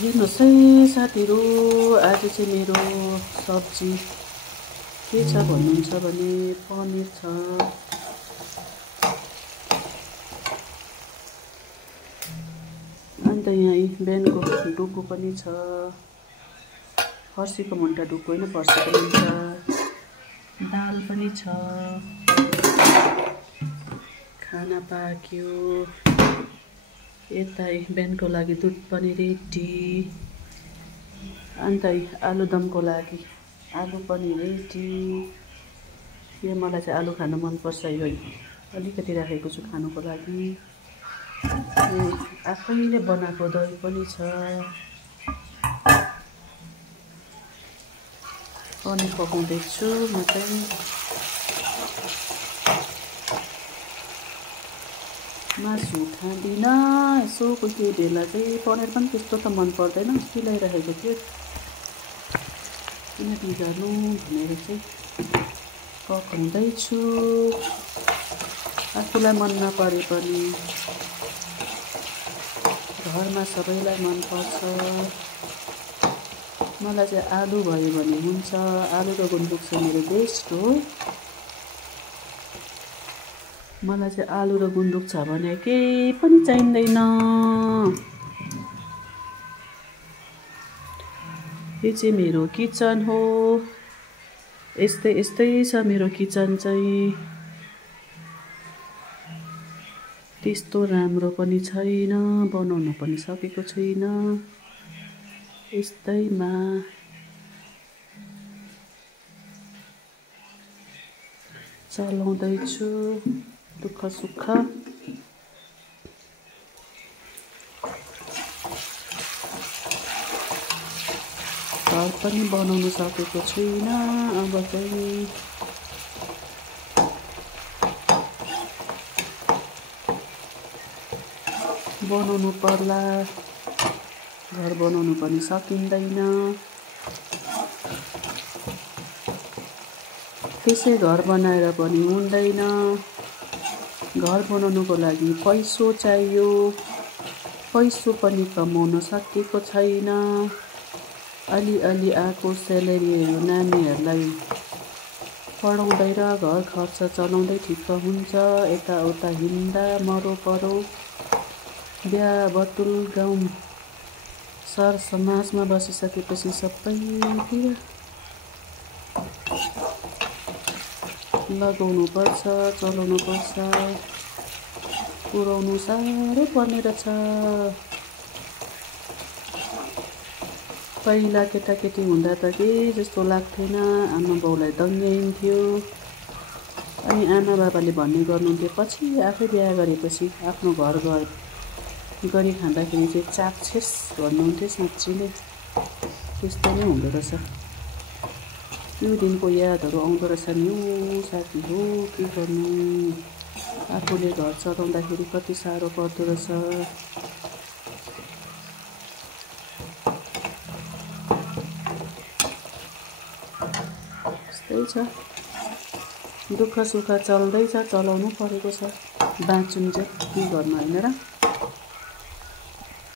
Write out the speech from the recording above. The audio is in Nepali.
हेर्नुहोस् है साथीहरू, आज चाहिँ मेरो सब्जी के छ भन्नुहुन्छ भने पनिर छ, अन्त यहाँ बिहानको डुकु पनि छ, फर्सीको मुन्टा डुकु होइन फर्सीको मुन्टा, दाल पनि छ, खाना पाक्यो। यता बिहानको लागि दुध पनि रेडी, अन्त आलुदमको लागि आलु पनि रेडी। यो मलाई चाहिँ आलु खानु मनपर्छ, यो अलिकति राखेको छु खानुको लागि। आफैले बनाएको दही पनि छ, पनिर पकाउँदैछु म चाहिँ। मासु खाँदिनँ, यसो कोही कोही बेला चाहिँ पनिर पनि त्यस्तो त मन पर्दैन, सिलाइरहेको थियो किन बिगार्नु भनेर चाहिँ पकाउँदैछु। आफूलाई मन नपरे पनि घरमा सबैलाई मनपर्छ। मलाई चाहिँ आलु भयो भने हुन्छ, आलु र गुन्द्रुक चाहिँ मेरो बेस्ट हो। मलाई चाहिँ आलु र गुन्द्रुक छ भने केही पनि चाहिँदैन। यो चाहिँ मेरो किचन हो, यस्तै छ मेरो किचन चाहिँ। त्यस्तो राम्रो पनि छैन, बनाउन पनि सकेको छुइनँ, यस्तैमा चलाउँदैछु दुःख सुख। घर पनि बनाउन सकेको छुइनँ, अब चाहिँ बनाउनु पर्ला। घर बनाउनु पनि सकिँदैन, त्यसै घर बनाएर पनि हुँदैन। घर बनाउनुको लागि पैसो चाहियो, पैसो पनि कमाउन सकेको छैन। अलि आएको स्यालेरीहरू नानीहरूलाई पढाउँदै र घर खर्च चलाउँदै ठिक्क हुन्छ। यताउता हिँड्दा मरो परो, बिहा बटुल गाउँ सर समाजमा बसिसकेपछि सबैतिर लगाउनु पर्छ, चलाउनु पर्छ, पुर्याउनु साह्रो पर्ने रहेछ। पहिला केटाकेटी हुँदा त केही जस्तो लाग्थेन, आमा बाउलाई दङ्ग्याइन्थ्यो। अनि आमा बाबाले भन्ने गर्नुहुन्थ्यो, पछि आफै बिहा गरेपछि आफ्नो घर गरी खाँदाखेरि चाहिँ चाक्षेस भन्नुहुन्थ्यो। साँच्ची नै त्यस्तो नै हुँदो रहेछ। त्यो दिनको यादहरू आउँदो रहेछ नि साथी हो। के गर्नु, आफूले घर चलाउँदाखेरि कति साह्रो पर्दो रहेछ। त्यस्तै छ, दुःख सुख चल्दैछ, चलाउनु परेको छ, बाँचुन चाहिँ के गर्नु होइन र।